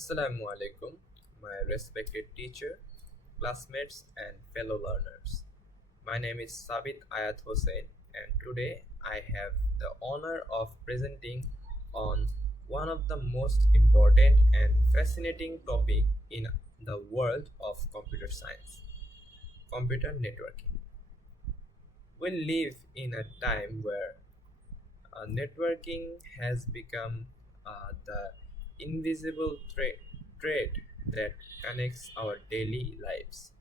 Assalamu alaikum, my respected teacher, classmates, and fellow learners. My name is Sabit Ayat Hossein, and today I have the honor of presenting on one of the most important and fascinating topic in the world of computer science, computer networking. We live in a time where networking has become the invisible thread that connects our daily lives.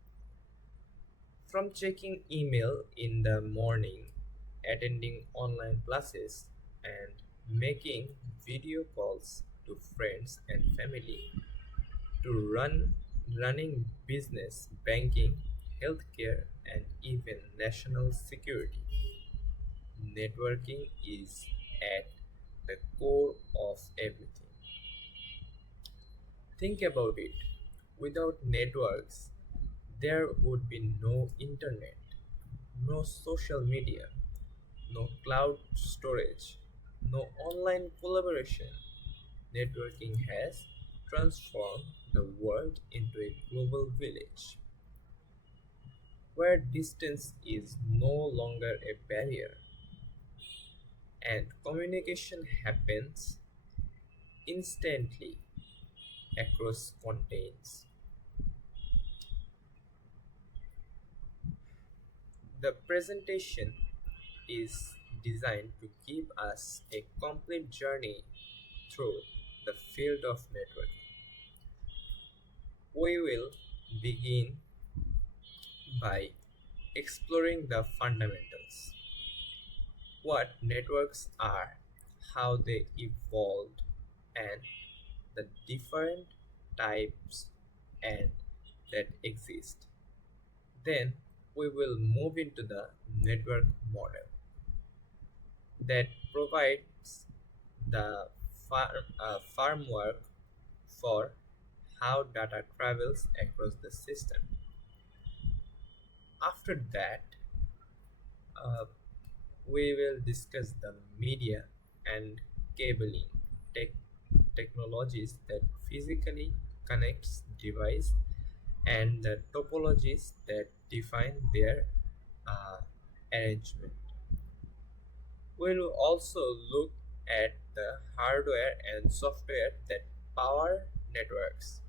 From checking email in the morning, attending online classes, and making video calls to friends and family, to running business, banking, healthcare, and even national security. Networking is at the core of everything. Think about it. Without networks, there would be no internet, no social media, no cloud storage, no online collaboration. Networking has transformed the world into a global village where distance is no longer a barrier and communication happens instantly across continents. The presentation is designed to give us a complete journey through the field of networking. We will begin by exploring the fundamentals, what networks are, how they evolved, and the different types and that exist. Then we will move into the network model that provides the framework for how data travels across the system. After that, uh, we will discuss the media and cabling tech technologies that physically connects device and the topologies that define their uh, arrangement. We will also look at the hardware and software that power networks,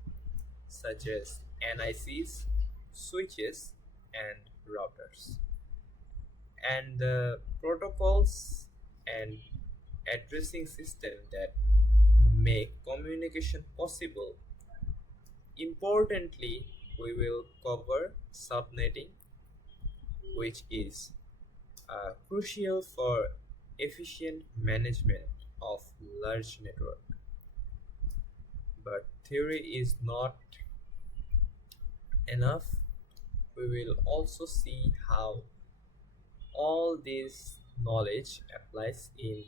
such as NICs, switches, and routers, and the protocols and addressing system that make communication possible. Importantly, we will cover subnetting, which is crucial for efficient management of large network. But theory is not enough. We will also see how all this knowledge applies in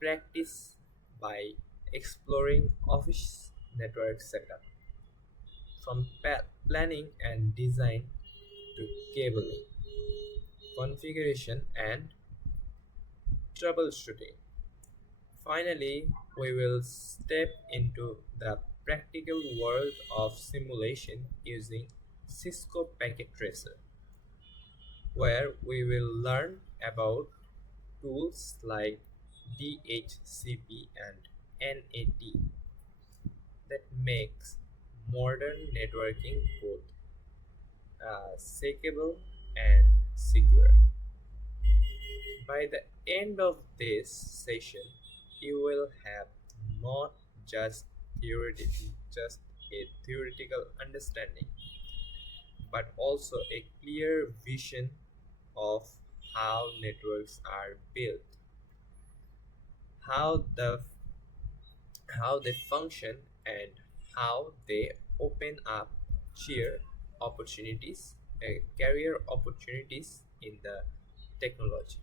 practice by exploring office network setup from planning and design to cabling, configuration, and troubleshooting. Finally, we will step into the practical world of simulation using Cisco Packet Tracer, where we will learn about tools like DHCP and NAT that makes modern networking both scalable and secure. By the end of this session, you will have not just just a theoretical understanding, but also a clear vision of how networks are built, how the how they function, and how they open up sheer opportunities, career opportunities in the technology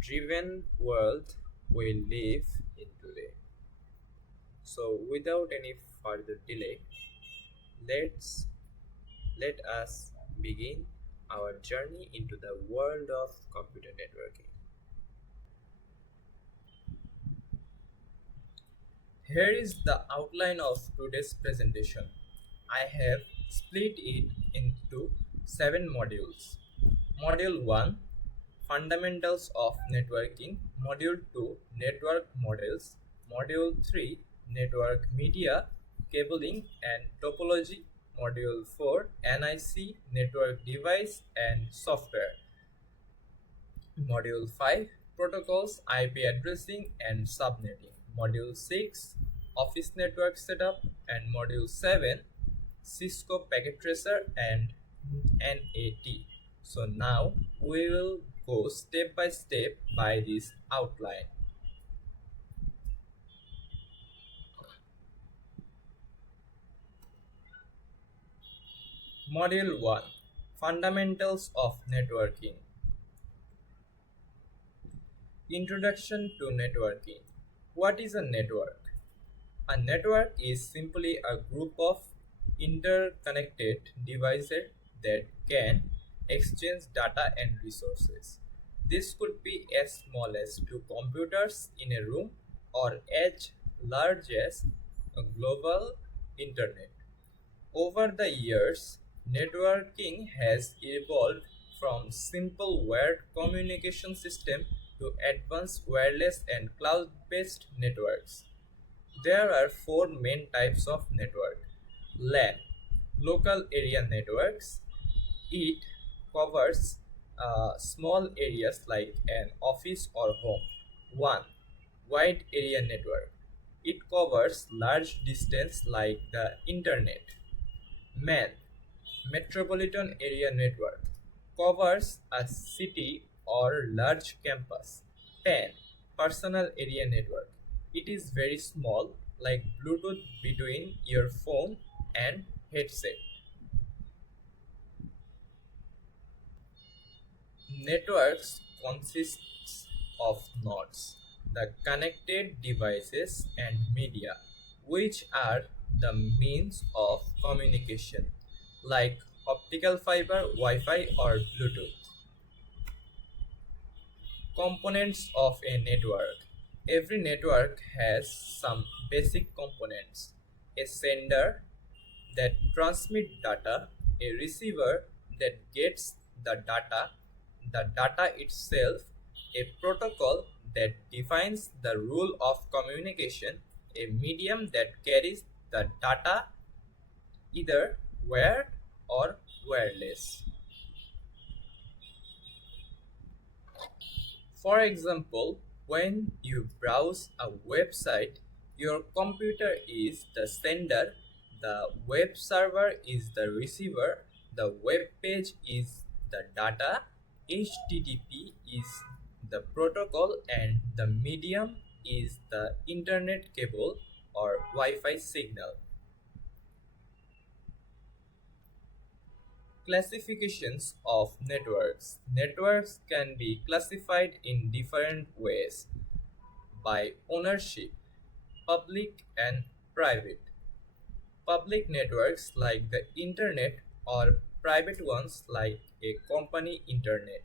driven world we live in today. So, without any further delay, let's let us begin our journey into the world of computer networking. Here is the outline of today's presentation. I have split it into 7 modules. Module 1, Fundamentals of Networking. Module 2, Network Models. Module 3, Network Media, Cabling and Topology. Module 4, NIC, Network Device and Software. Module 5, Protocols, IP Addressing and Subnetting. Module 6, Office Network Setup. And Module 7, Cisco Packet Tracer and NAT. So now we will go step by step by this outline. Module 1, Fundamentals of Networking. Introduction to Networking. What is a network? A network is simply a group of interconnected devices that can exchange data and resources. This could be as small as two computers in a room or as large as a global internet. Over the years, networking has evolved from simple wired communication system to advanced wireless and cloud-based networks. There are four main types of network. LAN, local area networks. It covers small areas like an office or home. 1. Wide area network. It covers large distance like the internet. MAN, Metropolitan Area Network, covers a city or large campus. 10. Personal Area Network. It is very small, like Bluetooth between your phone and headset. Networks consists of nodes, the connected devices and media, which are the means of communication, like optical fiber, Wi-Fi or Bluetooth. Components of a network. Every network has some basic components. A sender that transmits data, a receiver that gets the data itself, a protocol that defines the rule of communication, a medium that carries the data either wired or wireless. For example, when you browse a website, your computer is the sender, the web server is the receiver, the web page is the data, HTTP is the protocol, and the medium is the internet cable or Wi-Fi signal. Classifications of networks. Networks can be classified in different ways: by ownership, public and private. Public networks like the internet or private ones like a company internet.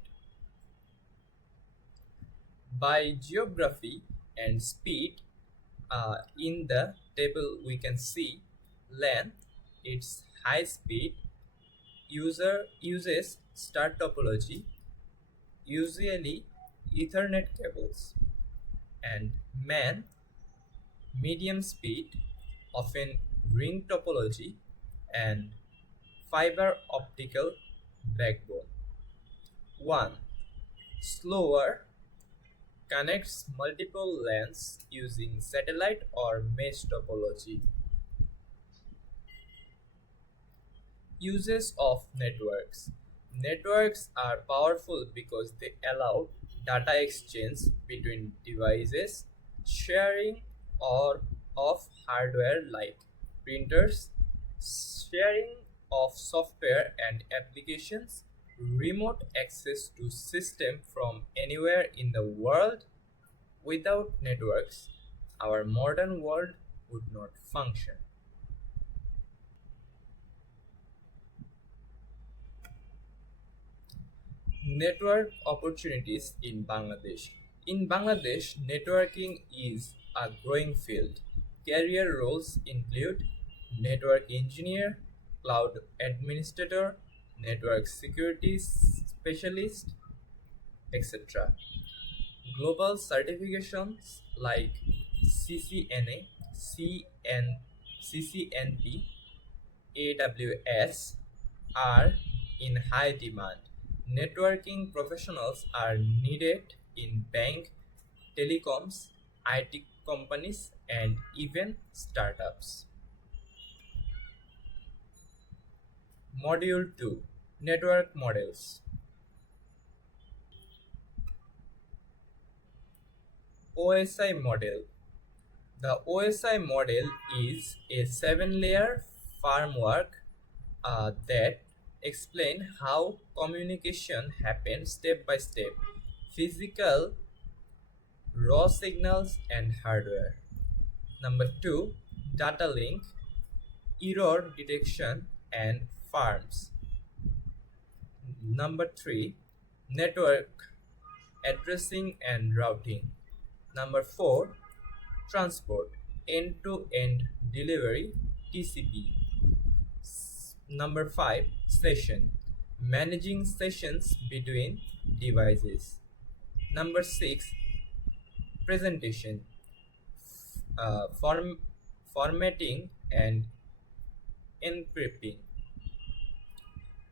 By geography and speed, in the table we can see LAN, its high speed, user uses star topology, usually Ethernet cables, and MAN, medium speed, often ring topology, and fiber optical backbone. 1. Slower, connects multiple LANs using satellite or mesh topology. Uses of networks. Networks are powerful because they allow data exchange between devices, sharing or of hardware like printers, sharing of software and applications, remote access to system from anywhere in the world. Without networks, our modern world would not function. Network opportunities in Bangladesh. In Bangladesh, networking is a growing field. Career roles include network engineer, cloud administrator, network security specialist, etc. Global certifications like CCNA, CN, CCNP, AWS are in high demand. Networking professionals are needed in bank, telecoms, IT companies, and even startups. Module 2, Network Models. OSI model. The OSI model is a 7-layer framework that explain how communication happens step by step: physical, raw signals, and hardware. Number 2, data link, error detection, and farms. Number 3, network addressing and routing. Number 4, transport, end to end delivery, TCP. Number 5, session, managing sessions between devices. Number 6, presentation, formatting and encrypting.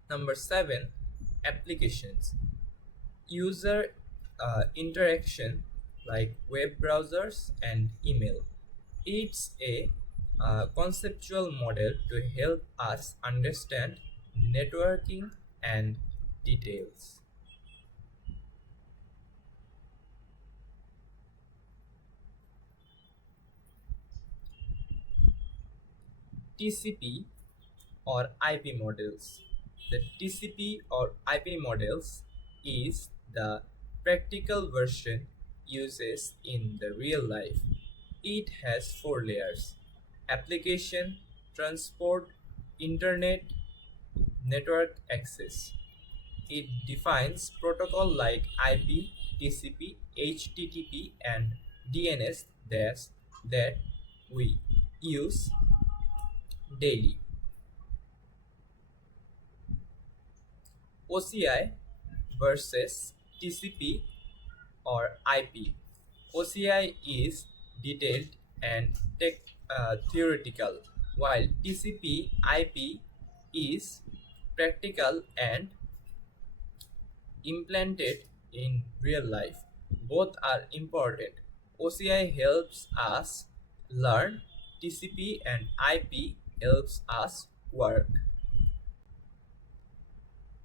Number 7, applications, user interaction like web browsers and email. It's a conceptual model to help us understand networking and details. TCP or IP models. The TCP or IP models is the practical version uses in the real life. It has 4 layers: application, transport, internet, network access. It defines protocol like IP, TCP, HTTP, and DNS that we use daily. OCI versus TCP or IP. OCI is detailed and theoretical, while TCP IP is practical and implanted in real life. Both are important. OCI helps us learn, TCP and IP helps us work.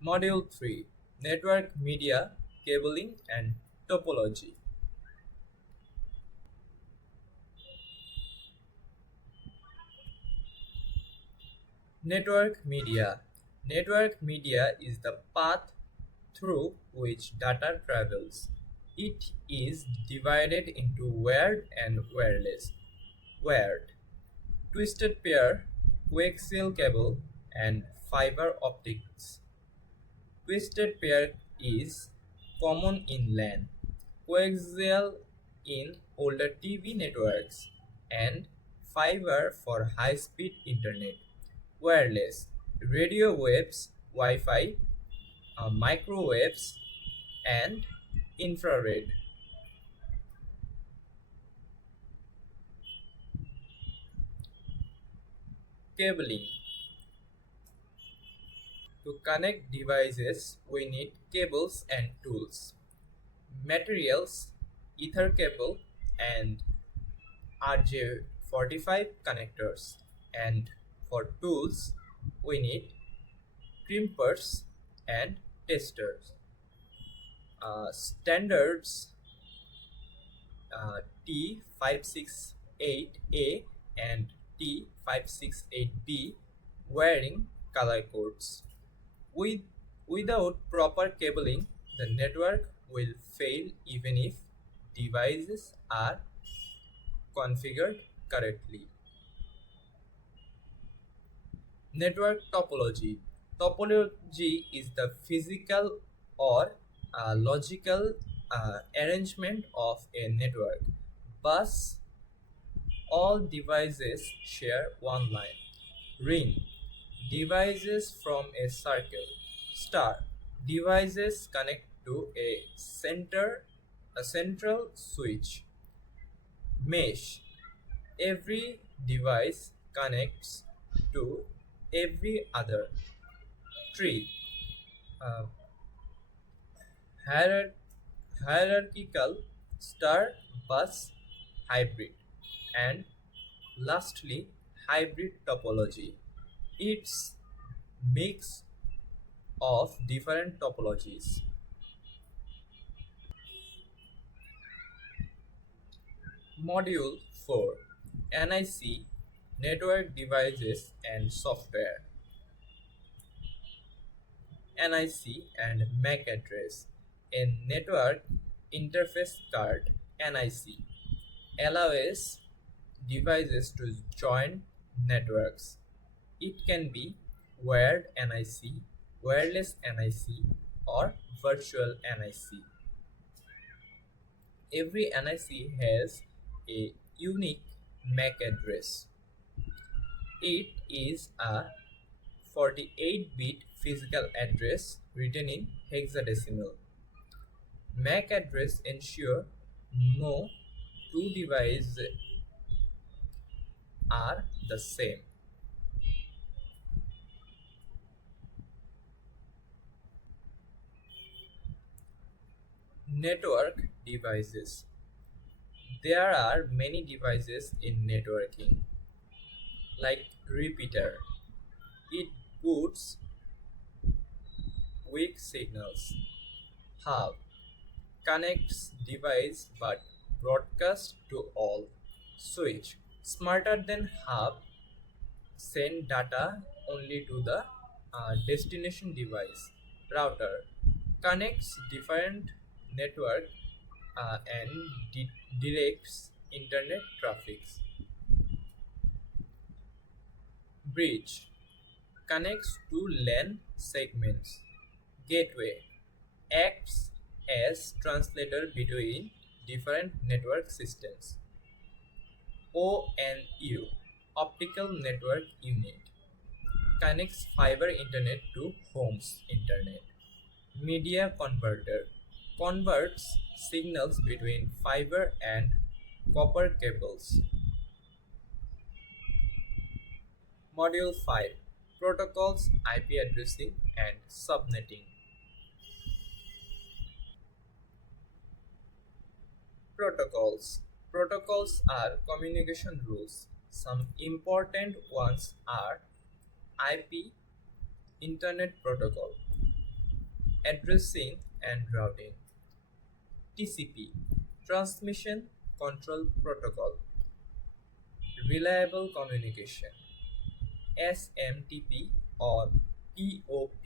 Module 3, Network Media, Cabling and Topology. Network media. Network media is the path through which data travels. It is divided into wired and wireless. Wired, twisted pair, coaxial cable, and fiber optics. Twisted pair is common in LAN, coaxial in older TV networks, and fiber for high-speed internet. Wireless, radio waves, Wi-Fi, microwaves, and infrared. Cabling. To connect devices, we need cables and tools. Materials, ether cable and RJ45 connectors. And for tools, we need crimpers and testers. Standards T568A and T568B wiring color codes. With, Without proper cabling, the network will fail even if devices are configured correctly. Network topology. Topology is the physical or logical arrangement of a network. Bus All devices share one line. Ring. Devices from a circle. Star. Devices connect to a central switch. Mesh. Every device connects to every other. Tree. Uh, hierar- Hierarchical, star, bus, hybrid, and lastly hybrid topology. It's mix of different topologies. Module 4, NIC, Network Devices and Software. NIC and MAC address. A network interface card, NIC, allows devices to join networks. It can be wired NIC, wireless NIC, or virtual NIC. Every NIC has a unique MAC address. It is a 48-bit physical address written in hexadecimal. MAC address ensure no two devices are the same. Network devices. There are many devices in networking, like repeater. It puts weak signals. Hub connects device but broadcasts to all. Switch smarter than hub, send data only to the destination device. Router connects different network and directs internet traffic. Bridge connects two LAN segments. Gateway acts as translator between different network systems. ONU, Optical Network Unit, connects fiber internet to homes internet. Media converter converts signals between fiber and copper cables. Module 5, Protocols, IP addressing and subnetting. Protocols. Protocols are communication rules. Some important ones are IP, Internet Protocol, addressing and routing. TCP, Transmission Control Protocol, reliable communication. SMTP or POP,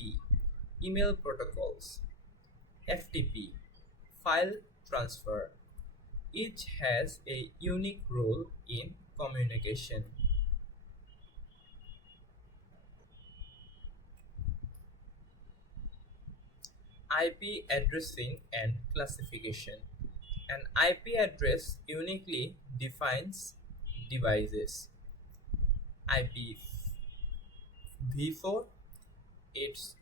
email protocols. FTP, file transfer. Each has a unique role in communication. IP addressing and classification. An IP address uniquely defines devices. IPv4, it's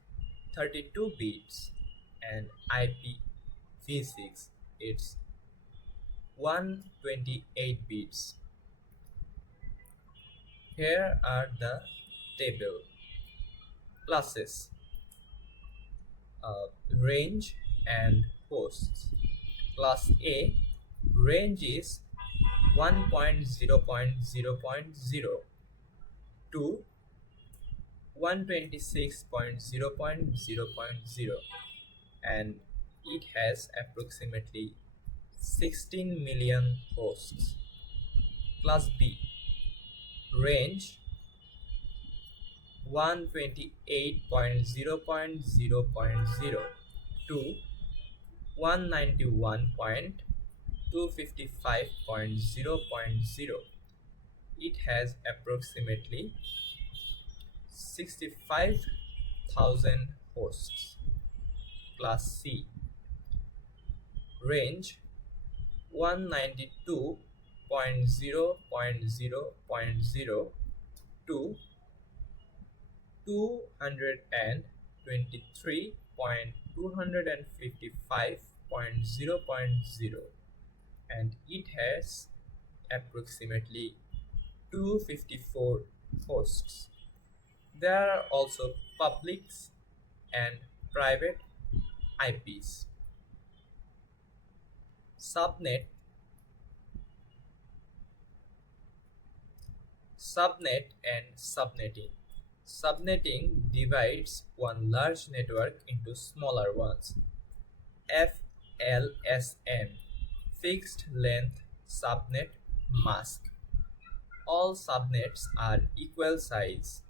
32 bits, and IPv6, it's 128 bits. Here are the table. Classes, range and hosts. Class A, range is 1.0.0.0 to 126.0.0.0, and it has approximately 16 million hosts. Class B, range 128.0.0.0 to 191.255.0.0. It has approximately 65,000 hosts. Class C, range 192 to 223.255.0.0, and it has approximately 254 hosts. There are also public and private IPs. Subnet Subnet and subnetting. Subnetting divides one large network into smaller ones. FLSM, fixed length subnet mask. All subnets are equal size.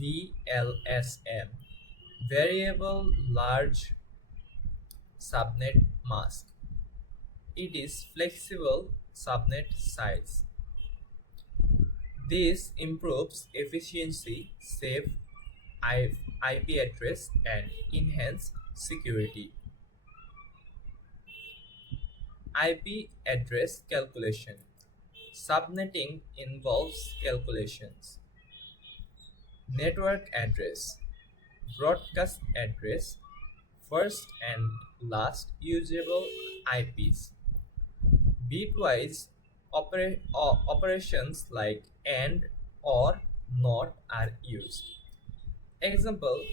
VLSM, variable large subnet mask. It is flexible subnet size. This improves efficiency, save IP address, and enhance security. IP address calculation. Subnetting involves calculations. Network address, broadcast address, first and last usable IPs. Bitwise operations like AND or NOT are used. Example,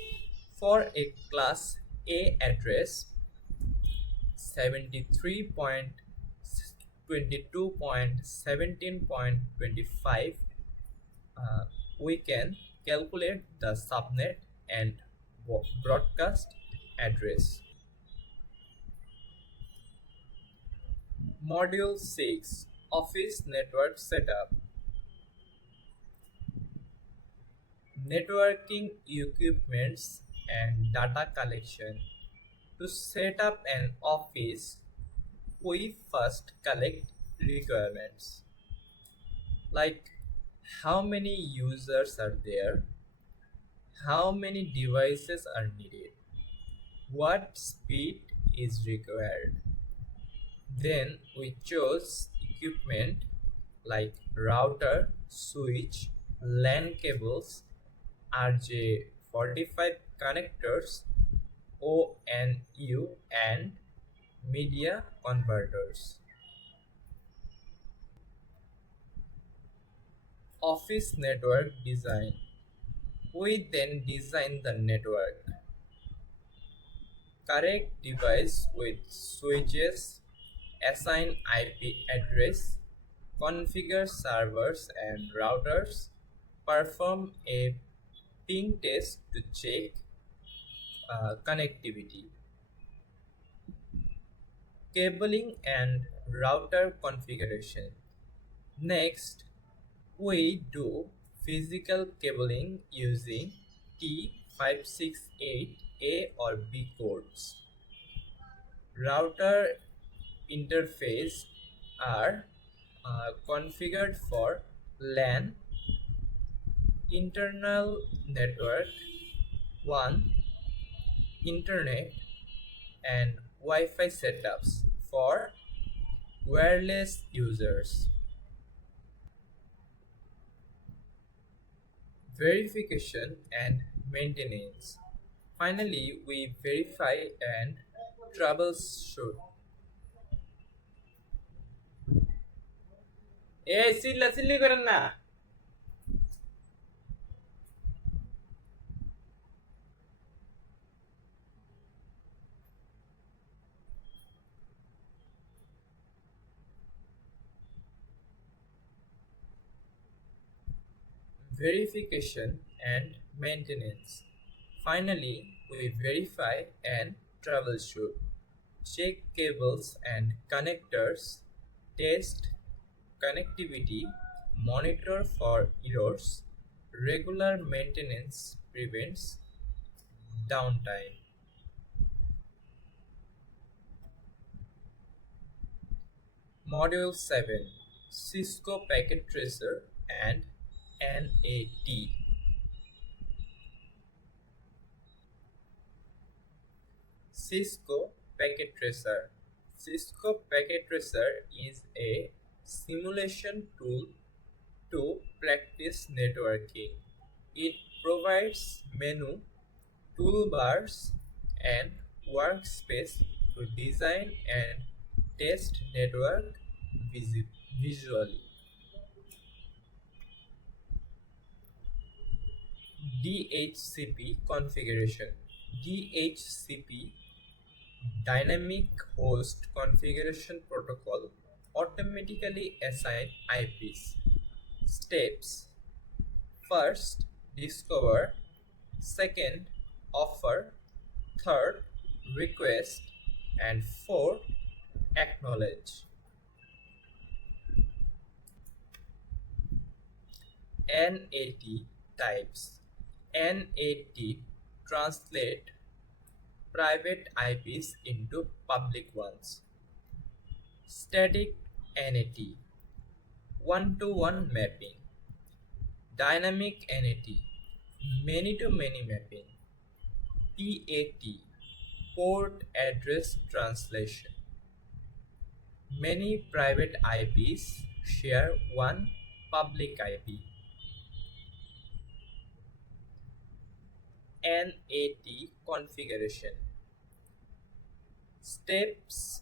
for a class A address 73.22.17.25, we can calculate the subnet and broadcast address. Module 6, Office Network Setup. Networking equipments and data collection. To set up an office, we first collect requirements like how many users are there, how many devices are needed, what speed is required. Then we choose equipment like router, switch, LAN cables, RJ45 connectors, ONU, and media converters. Office network design. We then design the network. Correct device with switches, assign IP address, configure servers and routers, perform a ping test to check connectivity. Cabling and router configuration. Next, we do physical cabling using T568A or B codes. Router interface are configured for LAN, internal network, WAN, internet, and Wi-Fi setups for wireless users. Verification and maintenance. Finally, we verify and troubleshoot. सिल्ली करें ना. Verification and maintenance. Finally, we verify and troubleshoot. Check cables and connectors, test connectivity, monitor for errors. Regular maintenance prevents downtime. Module 7, Cisco Packet Tracer and NAT. Cisco Packet Tracer. Cisco Packet Tracer is a simulation tool to practice networking. It provides menu, toolbars, and workspace to design and test network visually. DHCP configuration. DHCP Dynamic Host Configuration Protocol automatically assign IPs. Steps: first, discover; second, offer; third, request; and fourth, acknowledge. NAT types. NAT translate private IPs into public ones. Static NAT, one-to-one mapping. Dynamic NAT, many-to-many mapping. PAT, port address translation. Many private IPs share one public IP. NAT configuration. Steps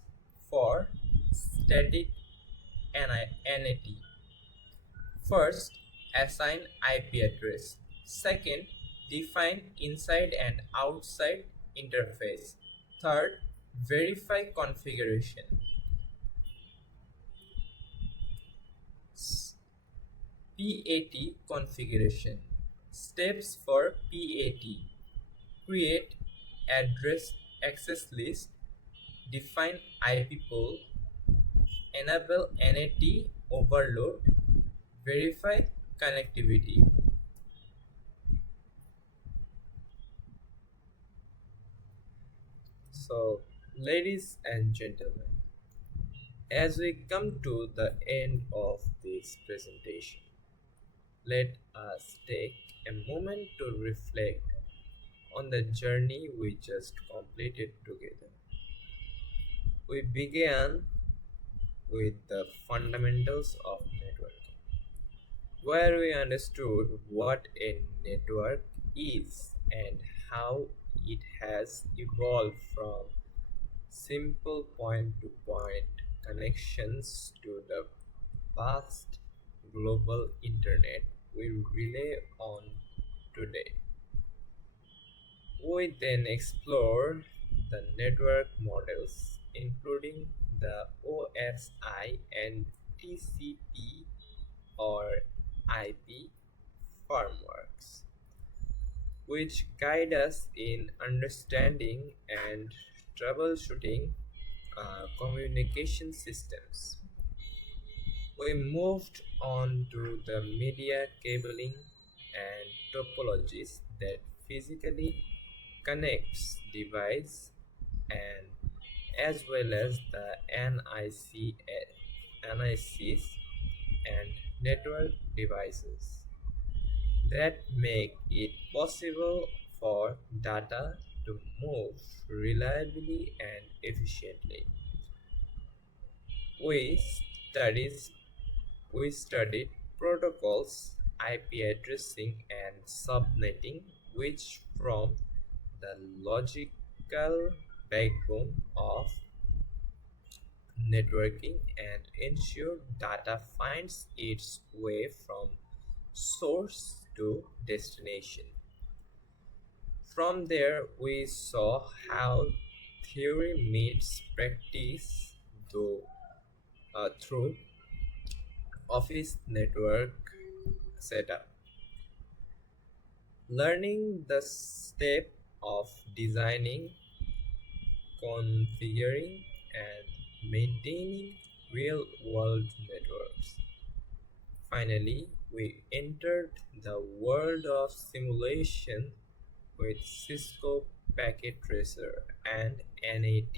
for static NAT. First, assign IP address. Second, define inside and outside interface. Third, verify configuration. PAT configuration. Steps for PAT: create address access list, define IP pool, enable NAT overload, verify connectivity. So, ladies and gentlemen, as we come to the end of this presentation, let us take a moment to reflect on the journey we just completed together. We began with the fundamentals of networking, where we understood what a network is and how it has evolved from simple point to point connections to the vast global internet we rely on today. We then explored the network models, including the OSI and TCP or IP frameworks, which guide us in understanding and troubleshooting communication systems. We moved on to the media cabling and topologies that physically connects device and as well as the NICs and network devices that make it possible for data to move reliably and efficiently. We studied, we studied protocols, IP addressing, and subnetting, which form the logical backbone of networking and ensure data finds its way from source to destination. From there, we saw how theory meets practice though, through office network setup, learning the step of designing, configuring, and maintaining real world networks. Finally, we entered the world of simulation with Cisco Packet Tracer and NAT,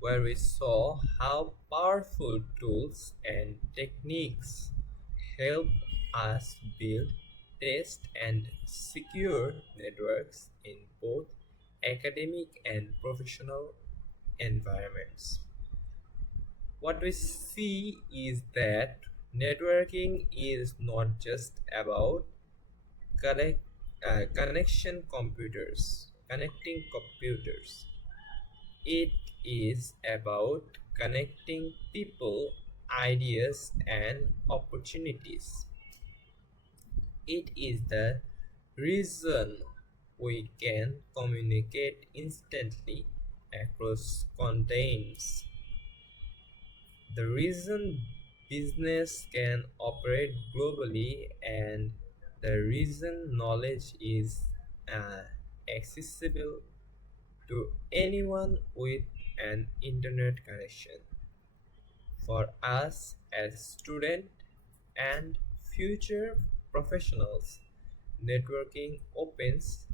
where we saw how powerful tools and techniques help us build, test, and secure networks in both academic and professional environments. What we see is that networking is not just about connect, connecting computers. It is about connecting people, ideas, and opportunities. It is the reason we can communicate instantly across continents, the reason business can operate globally, and the reason knowledge is uh, accessible to anyone with an internet connection. For us as students and future professionals, networking opens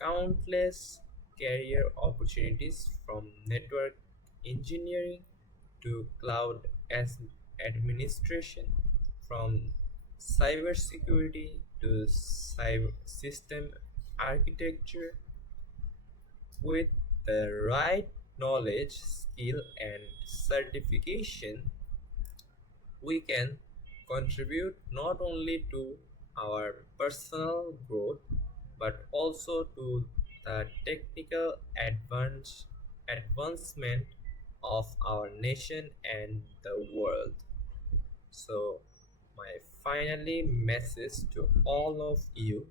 countless career opportunities from network engineering to cloud as administration, from cybersecurity to cyber system architecture. With the right knowledge, skill, and certification, we can contribute not only to our personal growth but also to the technical advancement of our nation and the world. So, my finally message to all of you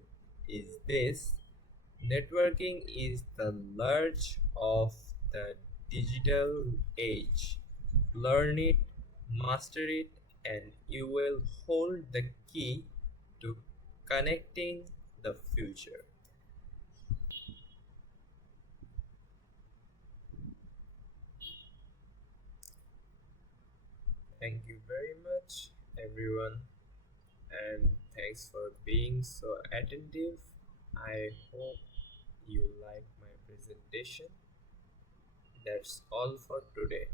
is this: networking is the lurch of the digital age. Learn it, master it, and you will hold the key to connecting the future. Thank you very much, everyone, and thanks for being so attentive. I hope you like my presentation. That's all for today.